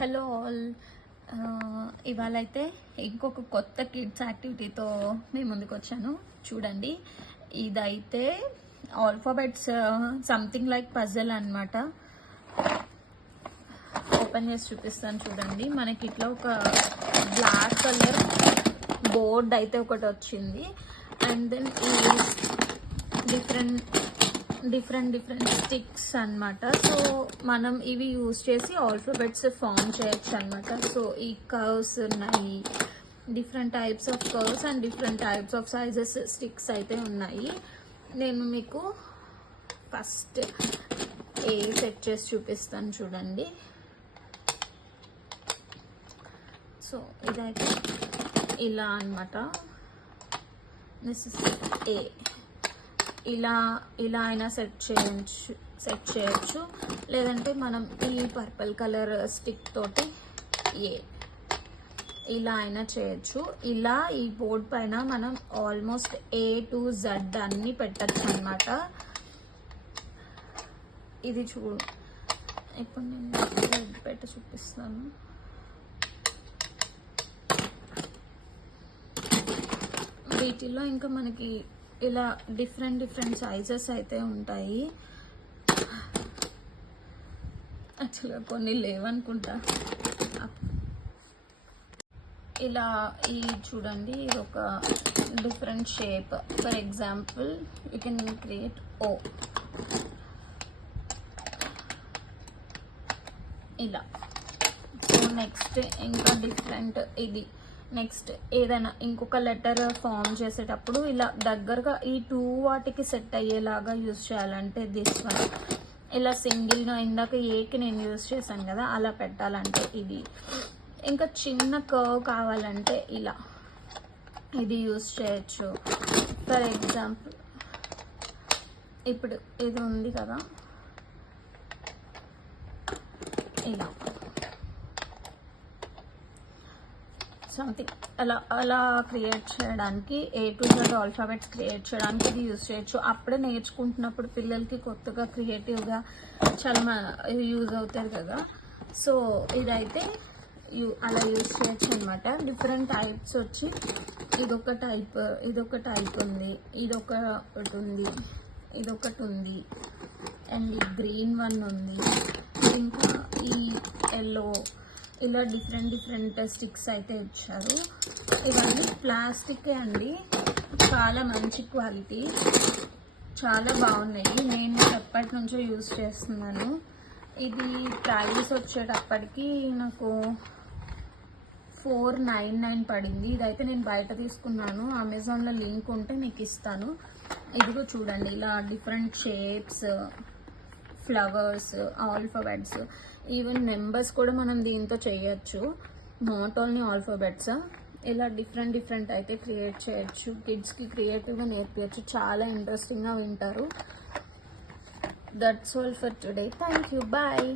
Hello all. ఇవాళ అయితే ఇంకొక కొత్త కిడ్స్ యాక్టివిటీతో మేము ముందుకు వచ్చాను. చూడండి, ఇదైతే ఆల్ఫాబెట్స్ సంథింగ్ లైక్ పజిల్ అన్నమాట. ఓపెన్ చేసి చూపిస్తాను చూడండి. మనకి ఇట్లా ఒక బ్లాక్ కలర్ బోర్డ్ అయితే ఒకటి వచ్చింది. అండ్ దెన్ ఈ డిఫరెంట్ స్టిక్స్ అన్నమాట. సో మనం ఇవి యూజ్ చేసి ఆల్ఫాబెట్స్ ఫామ్ చేయొచ్చు అన్నమాట. సో ఈ కర్వ్స్ ఉన్నాయి, different types of cups and different types of sizes sticks అయితే ఉన్నాయి. నేను మీకు ఫస్ట్ ఏ సెట్ చేసి చూపిస్తాను చూడండి. సో ఇదైతే ఇలా అన్నమాట. This is a. ఇలా అయినా సెట్ చేయొచ్చు, లేదంటే మనం ఈ పర్పుల్ కలర్ స్టిక్ తోటి ఇలా అయినా చేయొచ్చు. ఇలా ఈ బోర్డ్ పైన మనం ఆల్మోస్ట్ A to Z అన్ని పెట్టచ్చు అన్నమాట. ఇది చూడు, ఇప్పుడు నేను రెడ్ పెట్టి చూపిస్తాను. వీటిలో ఇంకా మనకి ఇలా డిఫరెంట్ సైజెస్ అయితే ఉంటాయి. యాక్చువల్గా కొన్ని లేవనుకుంటా. ఇలా ఈ చూడండి, ఇది ఒక different shape. For example you can create O ఇలా. సో నెక్స్ట్ ఇంకా డిఫరెంట్ ఇది. నెక్స్ట్ ఏదైనా ఇంకొక లెటర్ ఫామ్ చేసేటప్పుడు ఇలా దగ్గరగా ఈ 2 వాటికి సెట్ అయ్యేలాగా యూజ్ చేయాలంటే దిస్ వన్. ఇలా సింగిల్గా ఇందాక ఏకి నేను యూజ్ చేశాను కదా, అలా పెట్టాలంటే ఇది. ఇంకా చిన్న కర్వ్ కావాలంటే ఇలా ఇది యూజ్ చేయొచ్చు. ఫర్ ఎగ్జాంపుల్ ఇప్పుడు ఇది ఉంది కదా, ఇలా సంథింగ్ అలా క్రియేట్ చేయడానికి, A to Z alphabets create చేయడానికి ఇది యూజ్ చేయొచ్చు. అప్పుడే నేర్చుకుంటున్నప్పుడు పిల్లలకి కొత్తగా క్రియేటివ్గా చాలా యూజ్ అవుతుంది కదా. సో ఇదైతే అలా యూజ్ చేయొచ్చు అనమాట. డిఫరెంట్ టైప్స్ వచ్చి ఇదొక టైప్ ఉంది, ఇదొకటి ఉంది, అండ్ ఈ గ్రీన్ వన్ ఉంది, ఇంకా ఈ ఎల్లో. ఇలా డిఫరెంట్ స్టిక్స్ అయితే ఇచ్చారు. ఇవన్నీ ప్లాస్టిక్ అండి, చాలా మంచి క్వాలిటీ, చాలా బాగున్నాయి. నేను ఎప్పటి నుంచో యూజ్ చేస్తున్నాను. ఇది ప్రైస్ వచ్చేటప్పటికి నాకు 499 పడింది. ఇదైతే నేను బయట తీసుకున్నాను. అమెజాన్లో లింక్ ఉంటే మీకు ఇస్తాను. ఇదిగో చూడండి, ఇలా different shapes, flowers, alphabets, even numbers కూడా మనం దీంతో చేయొచ్చు. Not only alphabets. ఇలా డిఫరెంట్ అయితే క్రియేట్ చేయొచ్చు. కిడ్స్కి క్రియేటివ్గా నేర్పించచ్చు. చాలా ఇంట్రెస్టింగ్గా వింటారు. That's all for today. Thank you. Bye.